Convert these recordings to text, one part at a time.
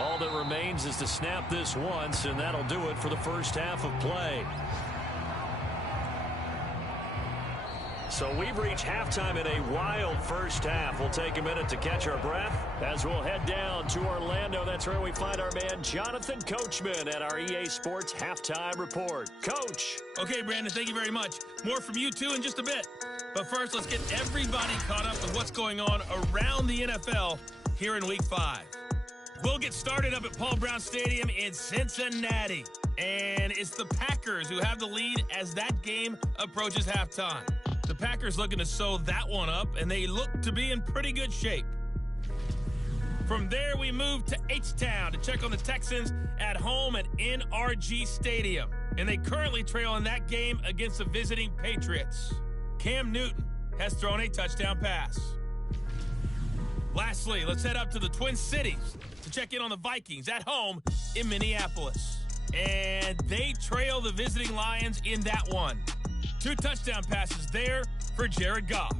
All that remains is to snap this once, and that'll do it for the first half of play. So we've reached halftime in a wild first half. We'll take a minute to catch our breath as we'll head down to Orlando. That's where we find our man Jonathan Coachman at our EA Sports Halftime Report. Coach. Okay, Brandon, thank you very much. More from you two in just a bit. But first, let's get everybody caught up with what's going on around the NFL here in Week 5. We'll get started up at Paul Brown Stadium in Cincinnati. And it's the Packers who have the lead as that game approaches halftime. The Packers looking to sew that one up, and they look to be in pretty good shape. From there, we move to H-Town to check on the Texans at home at NRG Stadium. And they currently trail in that game against the visiting Patriots. Cam Newton has thrown a touchdown pass. Lastly, let's head up to the Twin Cities to check in on the Vikings at home in Minneapolis. And they trail the visiting Lions in that one. 2 touchdown passes there for Jared Goff.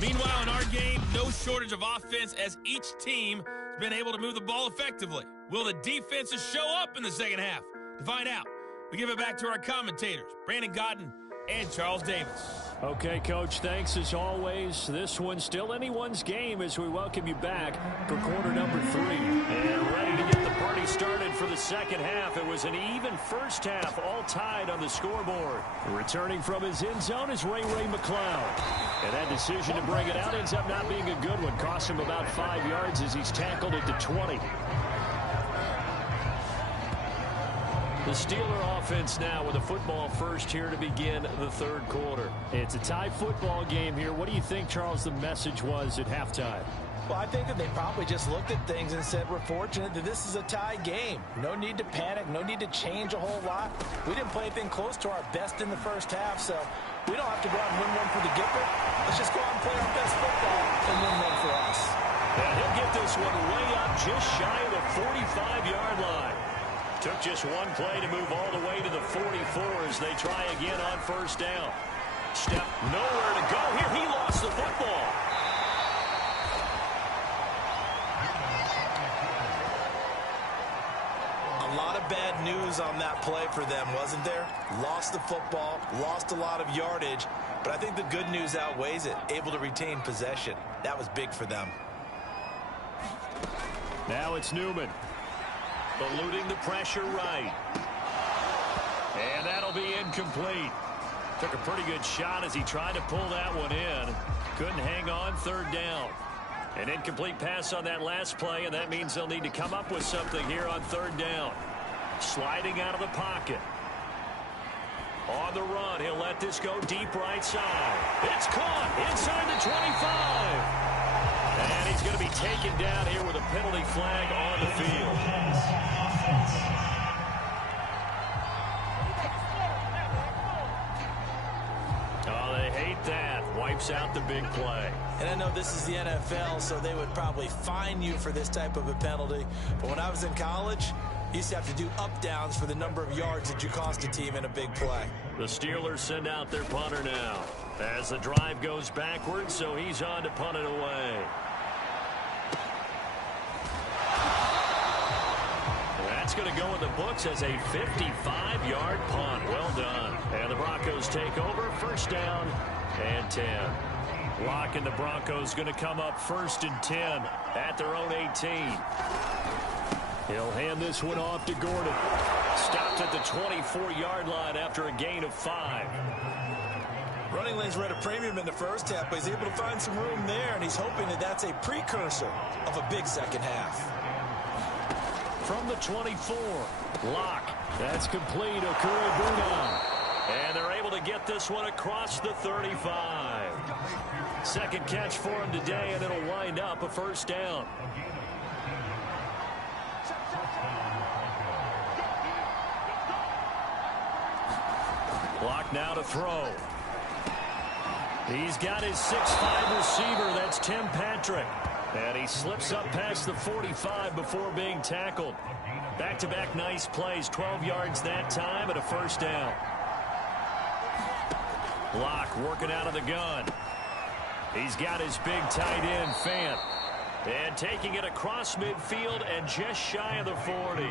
Meanwhile, in our game, no shortage of offense as each team has been able to move the ball effectively. Will the defenses show up in the second half? To find out, we give it back to our commentators, Brandon Godden and Charles Davis. Okay, Coach, thanks as always. This one's still anyone's game as we welcome you back for quarter number 3. And ready to get the party started for the second half. It was an even first half, all tied on the scoreboard. Returning from his end zone is Ray McLeod. And that decision to bring it out ends up not being a good one. Cost him about 5 yards as he's tackled at the 20. The Steeler offense now with a football first here to begin the third quarter. It's a tie football game here. What do you think, Charles, the message was at halftime? Well, I think that they probably just looked at things and said, we're fortunate that this is a tie game. No need to panic, no need to change a whole lot. We didn't play anything close to our best in the first half, so we don't have to go out and win one for the Gipper. Let's just go out and play our best football and win one for us. Yeah, he'll get this one way up just shy of the 45-yard line. Took just one play to move all the way to the 44 as they try again on first down. Step nowhere to go here. He lost the football. A lot of bad news on that play for them, wasn't there? Lost the football, lost a lot of yardage, but I think the good news outweighs it. Able to retain possession. That was big for them. Now it's Newman. Eluding the pressure right. And that'll be incomplete. Took a pretty good shot as he tried to pull that one in. Couldn't hang on, third down. An incomplete pass on that last play, and that means they'll need to come up with something here on third down. Sliding out of the pocket. On the run, he'll let this go deep right side. It's caught inside the 25. And he's going to be taken down here with a penalty flag on the field. Oh, they hate that. Wipes out the big play. And I know this is the NFL, so they would probably fine you for this type of a penalty. But when I was in college, you used to have to do up-downs for the number of yards that you cost a team in a big play. The Steelers send out their punter now as the drive goes backwards, so he's on to punt it away. That's going to go in the books as a 55-yard punt. Well done. And the Broncos take over, first down and 10. Lock and the Broncos going to come up first and 10 at their own 18. He'll hand this one off to Gordon. Stopped at the 24-yard line after a gain of 5. Running lanes were at a premium in the first half, but he's able to find some room there, and he's hoping that that's a precursor of a big second half. From the 24, Lock. That's complete. Okure-Buna. And they're able to get this one across the 35. Second catch for him today, and it'll wind up a first down. Lock now to throw. He's got his 6'5" receiver. That's Tim Patrick. And he slips up past the 45 before being tackled. Back-to-back nice plays. 12 yards that time and a first down. Lock working out of the gun. He's got his big tight end, Fant. And taking it across midfield and just shy of the 40.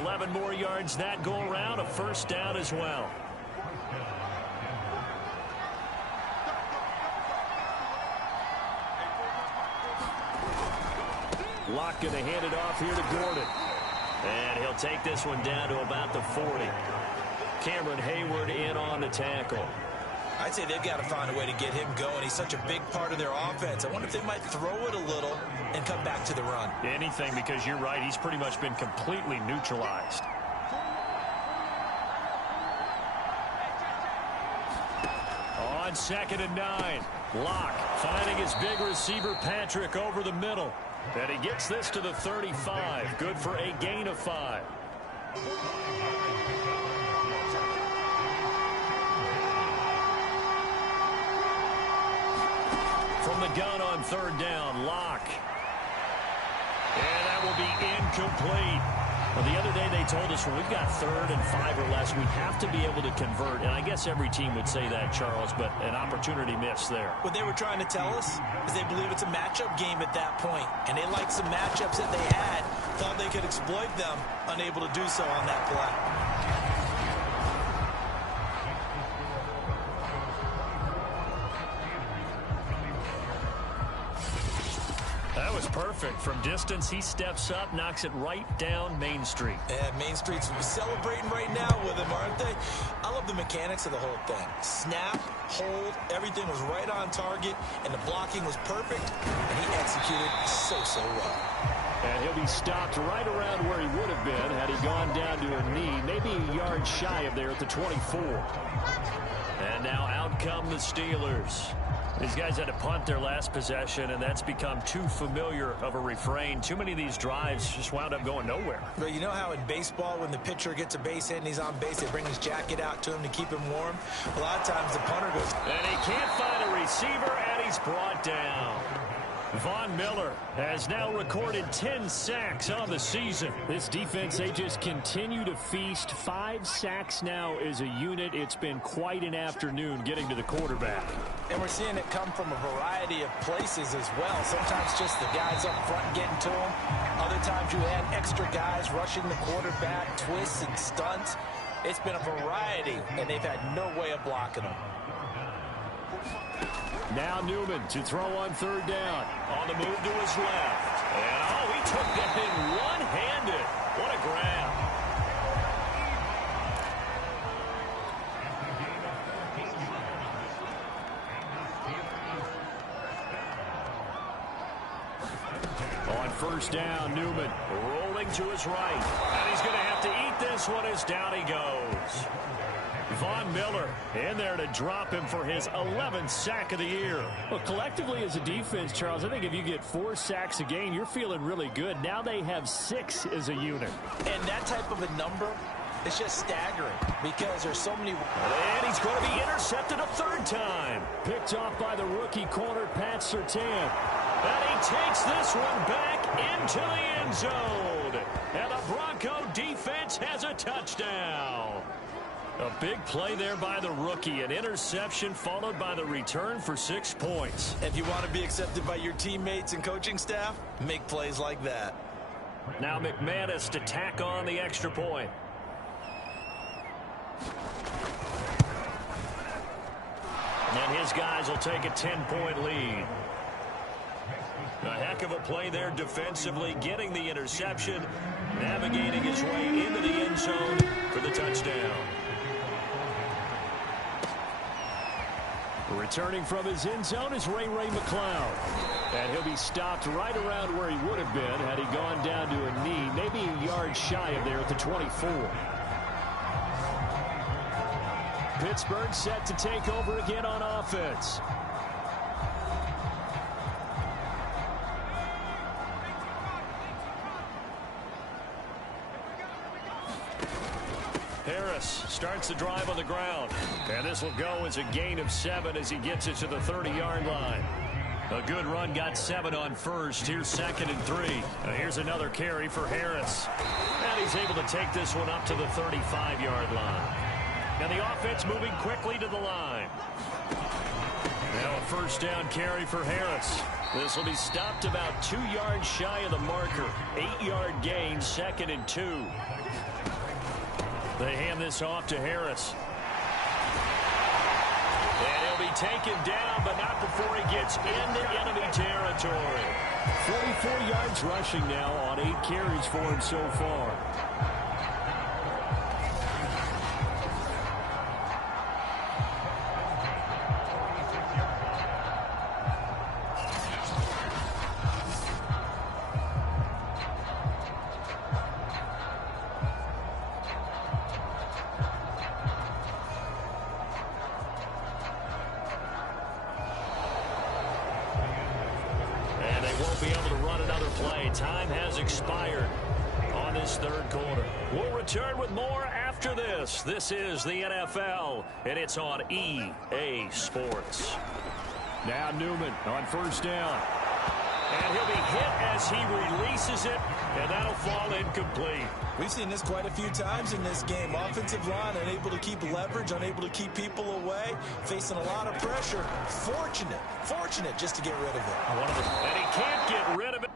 11 more yards that go around, a first down as well. Locke going to hand it off here to Gordon. And he'll take this one down to about the 40. Cameron Hayward in on the tackle. I'd say they've got to find a way to get him going. He's such a big part of their offense. I wonder if they might throw it a little and come back to the run. Anything, because you're right. He's pretty much been completely neutralized. On 2nd and 9. Locke finding his big receiver Patrick over the middle. And he gets this to the 35. Good for a gain of 5. From the gun on 3rd down, Locke. And that will be incomplete. Well, the other day they told us when we've got 3rd and 5 or less, we have to be able to convert. And I guess every team would say that, Charles, but an opportunity missed there. What they were trying to tell us is they believe it's a matchup game at that point. And they liked some matchups that they had, thought they could exploit them, unable to do so on that play. That was perfect. From distance, he steps up, knocks it right down Main Street. And Main Street's celebrating right now with him, aren't they? I love the mechanics of the whole thing. Snap, hold, everything was right on target, and the blocking was perfect, and he executed so well. And he'll be stopped right around where he would have been had he gone down to a knee, maybe a yard shy of there at the 24. And now out come the Steelers. These guys had to punt their last possession, and that's become too familiar of a refrain. Too many of these drives just wound up going nowhere. But you know how in baseball, when the pitcher gets a base hit and he's on base, they bring his jacket out to him to keep him warm? A lot of times the punter goes, and he can't find a receiver, and he's brought down. Von Miller has now recorded 10 sacks on the season. This defense, they just continue to feast. 5 sacks now as a unit. It's been quite an afternoon getting to the quarterback. And we're seeing it come from a variety of places as well. Sometimes just the guys up front getting to him. Other times you had extra guys rushing the quarterback, twists and stunts. It's been a variety, and they've had no way of blocking them. Now Newman to throw on 3rd down. On the move to his left. And, he took that thing one-handed. What a grab. On 1st down, Newman rolling to his right. And he's going to have to eat this one as down he goes. Von Miller in there to drop him for his 11th sack of the year. Well, collectively as a defense, Charles, I think if you get 4 sacks a game, you're feeling really good. Now they have 6 as a unit. And that type of a number is just staggering because there's so many. And he's going to be intercepted a 3rd time. Picked off by the rookie corner, Pat Surtain. And he takes this one back into the end zone. And the Bronco defense has a touchdown. A big play there by the rookie. An interception followed by the return for 6 points. If you want to be accepted by your teammates and coaching staff, make plays like that. Now McManus to tack on the extra point. And his guys will take a 10-point lead. A heck of a play there defensively, getting the interception, navigating his way into the end zone for the touchdown. Returning from his end zone is Ray McLeod. And he'll be stopped right around where he would have been had he gone down to a knee, maybe a yard shy of there at the 24. Pittsburgh set to take over again on offense. Harris starts the drive on the ground. And this will go as a gain of 7 as he gets it to the 30-yard line. A good run, got 7 on first. Here's 2nd and 3. Here's another carry for Harris. And he's able to take this one up to the 35-yard line. And the offense moving quickly to the line. Now a 1st down carry for Harris. This will be stopped about 2 yards shy of the marker. 8-yard gain, 2nd and 2. They hand this off to Harris. And he'll be taken down, but not before he gets into enemy territory. 44 yards rushing now on 8 carries for him so far. Won't be able to run another play. Time has expired on this 3rd quarter. We'll return with more after this. This is the NFL, and it's on EA Sports. Now Newman on 1st down. And he'll be hit as he releases it, and that'll fall incomplete. We've seen this quite a few times in this game. Offensive line unable to keep leverage, unable to keep people away, facing a lot of pressure. Fortunate just to get rid of it. And he can't get rid of it.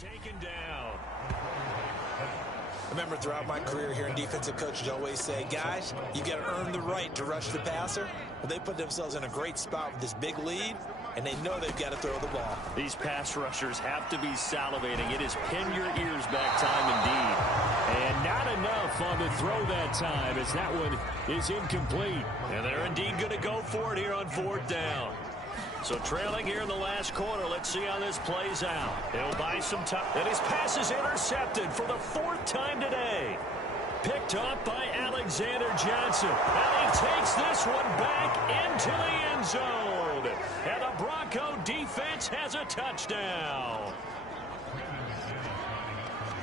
Taken down. I remember throughout my career here in defensive coaches always say, guys, you got to earn the right to rush the passer. Well, they put themselves in a great spot with this big lead, and they know they've got to throw the ball. These pass rushers have to be salivating. It is pin your ears back time indeed. And not enough on the throw that time as that one is incomplete. And they're indeed going to go for it here on 4th down. So trailing here in the last quarter. Let's see how this plays out. He'll buy some time. And his pass is intercepted for the 4th time today. Picked up by Alexander Johnson. And he takes this one back into the end zone. And the Bronco defense has a touchdown.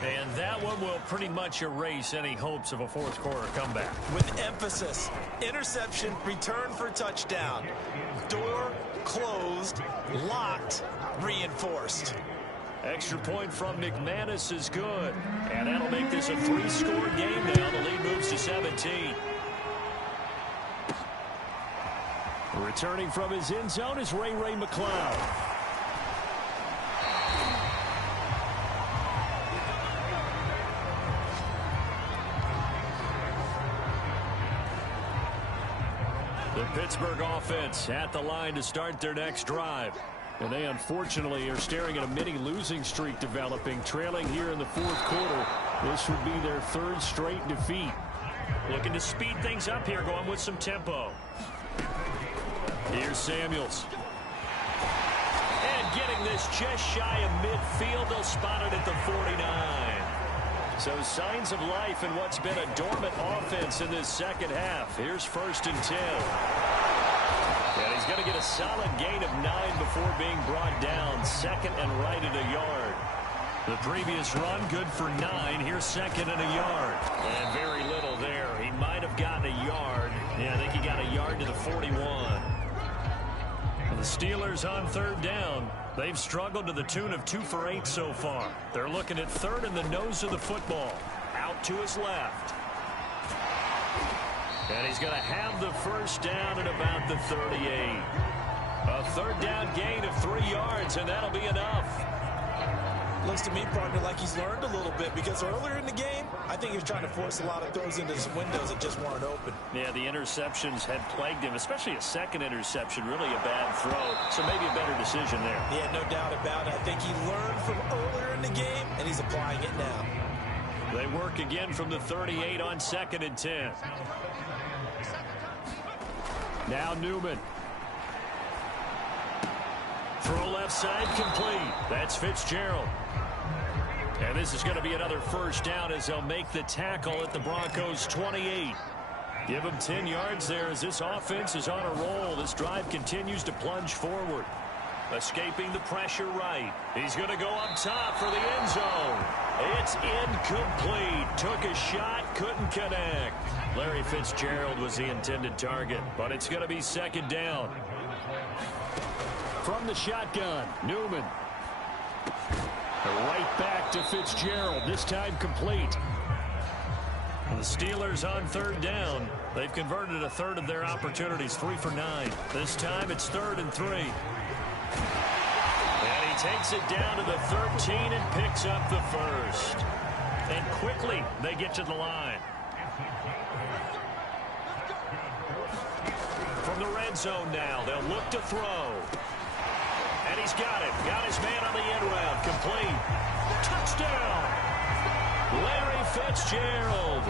And that one will pretty much erase any hopes of a 4th quarter comeback. With emphasis, interception, return for touchdown. Door closed, locked, reinforced. Extra point from McManus is good. And that'll make this a 3-score game now. The lead moves to 17. Returning from his end zone is Ray McCloud. The Pittsburgh offense at the line to start their next drive. And they unfortunately are staring at a mini losing streak developing, trailing here in the 4th quarter. This would be their 3rd straight defeat. Looking to speed things up here, going with some tempo. Here's Samuels. And getting this just shy of midfield, they'll spot it at the 49. So signs of life in what's been a dormant offense in this second half. Here's 1st and 10. And he's going to get a solid gain of 9 before being brought down. 2nd and right at a yard. The previous run good for 9. Here's 2nd and a yard. And very little there. He might have gotten a yard. Yeah, I think he got a yard to the 41. And the Steelers on 3rd down. They've struggled to the tune of 2 for 8 so far. They're looking at 3rd in the nose of the football. Out to his left. And he's going to have the 1st down at about the 38. A 3rd down gain of 3 yards, and that'll be enough. Looks to me, partner, like he's learned a little bit, because earlier in the game, I think he was trying to force a lot of throws into some windows that just weren't open. Yeah, the interceptions had plagued him, especially a 2nd interception, really a bad throw. So maybe a better decision there. Yeah, no doubt about it. I think he learned from earlier in the game, and he's applying it now. They work again from the 38 on 2nd and 10. Now Newman. Throw left side complete. That's Fitzgerald. And this is going to be another 1st down as they'll make the tackle at the Broncos 28. Give them 10 yards there as this offense is on a roll. This drive continues to plunge forward. Escaping the pressure right. He's going to go up top for the end zone. It's incomplete. Took a shot, couldn't connect. Larry Fitzgerald was the intended target, but it's going to be 2nd down. From the shotgun, Newman. Right back to Fitzgerald, this time complete. The Steelers on 3rd down. They've converted a 3rd of their opportunities, 3 for 9. This time it's 3rd and 3. And he takes it down to the 13 and picks up the 1st. And quickly they get to the line. From the red zone now, they'll look to throw. And he's got it. Got his man on the end route. Complete. Touchdown. Larry Fitzgerald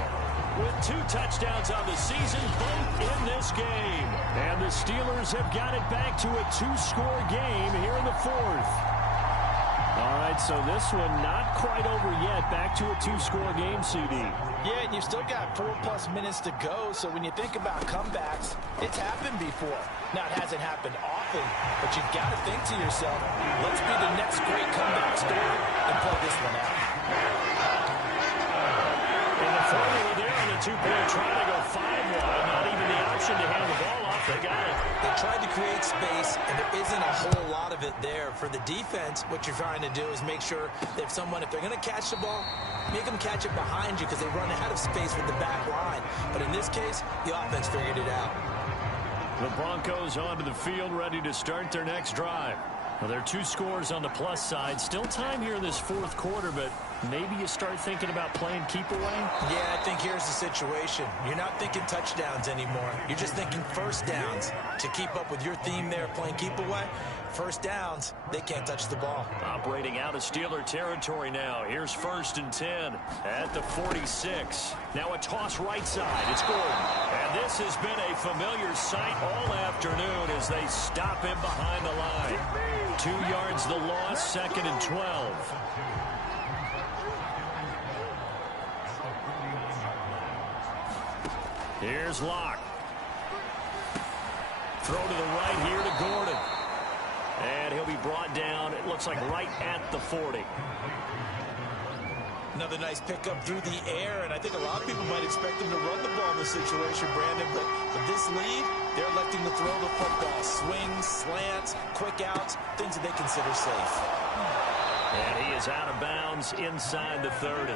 with 2 touchdowns on the season, both in this game. And the Steelers have got it back to a 2-score game here in the 4th. All right, so this one not quite over yet. Back to a 2-score game, CD. Yeah, and you've still got 4+ minutes to go, so when you think about comebacks, it's happened before. Now, it hasn't happened often, but you've got to think to yourself, let's be the next great comeback story and play this one out. And the formula there on the 2-point try to go 5-wide, not even the option to hand the ball off. They got it. They tried to create space, and there isn't a whole lot of it there. For the defense, what you're trying to do is make sure that if they're going to catch the ball, make them catch it behind you because they run out of space with the back line. But in this case, the offense figured it out. The Broncos onto the field, ready to start their next drive. Well, there are 2 scores on the plus side. Still time here in this fourth quarter, but maybe you start thinking about playing keep away? Yeah, I think here's the situation. You're not thinking touchdowns anymore. You're just thinking first downs. To keep up with your theme there, playing keep away, first downs, they can't touch the ball. Operating out of Steeler territory now. Here's 1st and 10 at the 46. Now a toss right side. It's Gordon. And this has been a familiar sight all afternoon as they stop him behind the line. 2 yards the loss, 2nd and 12. Here's Locke. Throw to the right here to Gordon. And he'll be brought down, it looks like right at the 40. Another nice pickup through the air, and I think a lot of people might expect him to run the ball in this situation, Brandon, but with this lead, they're electing to throw the football. Swings, slants, quick outs, things that they consider safe. And he is out of bounds inside the 30.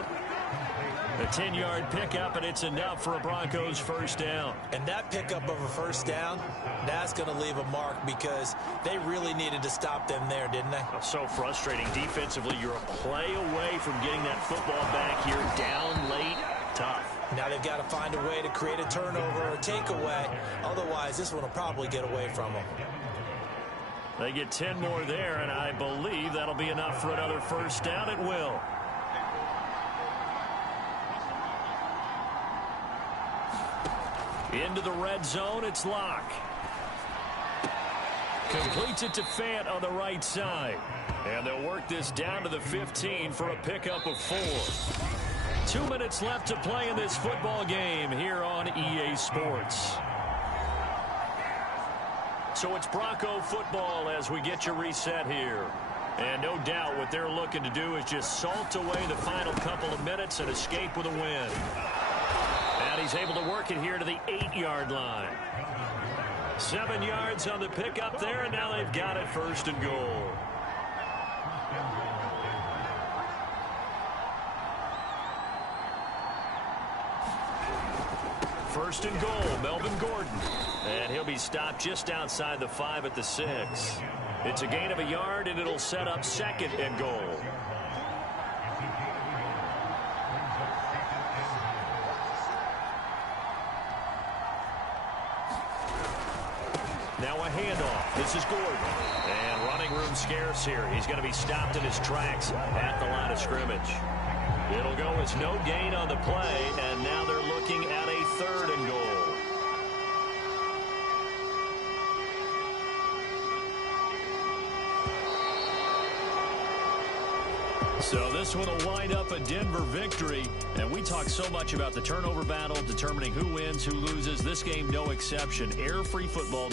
A 10-yard pickup, and it's enough for a Broncos first down. And that pickup of a first down, that's going to leave a mark because they really needed to stop them there, didn't they? So frustrating. Defensively, you're a play away from getting that football back here. Down late, tough. Now they've got to find a way to create a turnover or takeaway. Otherwise, this one will probably get away from them. They get 10 more there, and I believe that'll be enough for another first down. It will. Into the red zone, it's Locke. Completes it to Fant on the right side. And they'll work this down to the 15 for a pickup of 4. 2 minutes left to play in this football game here on EA Sports. So it's Bronco football as we get you reset here. And no doubt what they're looking to do is just salt away the final couple of minutes and escape with a win. And he's able to work it here to the 8-yard line. 7 yards on the pickup there, and now they've got it 1st and goal. First and goal, Melvin Gordon. And he'll be stopped just outside the 5 at the 6. It's a gain of a yard, and it'll set up 2nd and goal. Now a handoff. This is Gordon. And running room scarce here. He's going to be stopped in his tracks at the line of scrimmage. It'll go as no gain on the play, and now they're looking at a 3rd and goal. So this one will wind up a Denver victory. And we talk so much about the turnover battle, determining who wins, who loses. This game, no exception. Air-free football.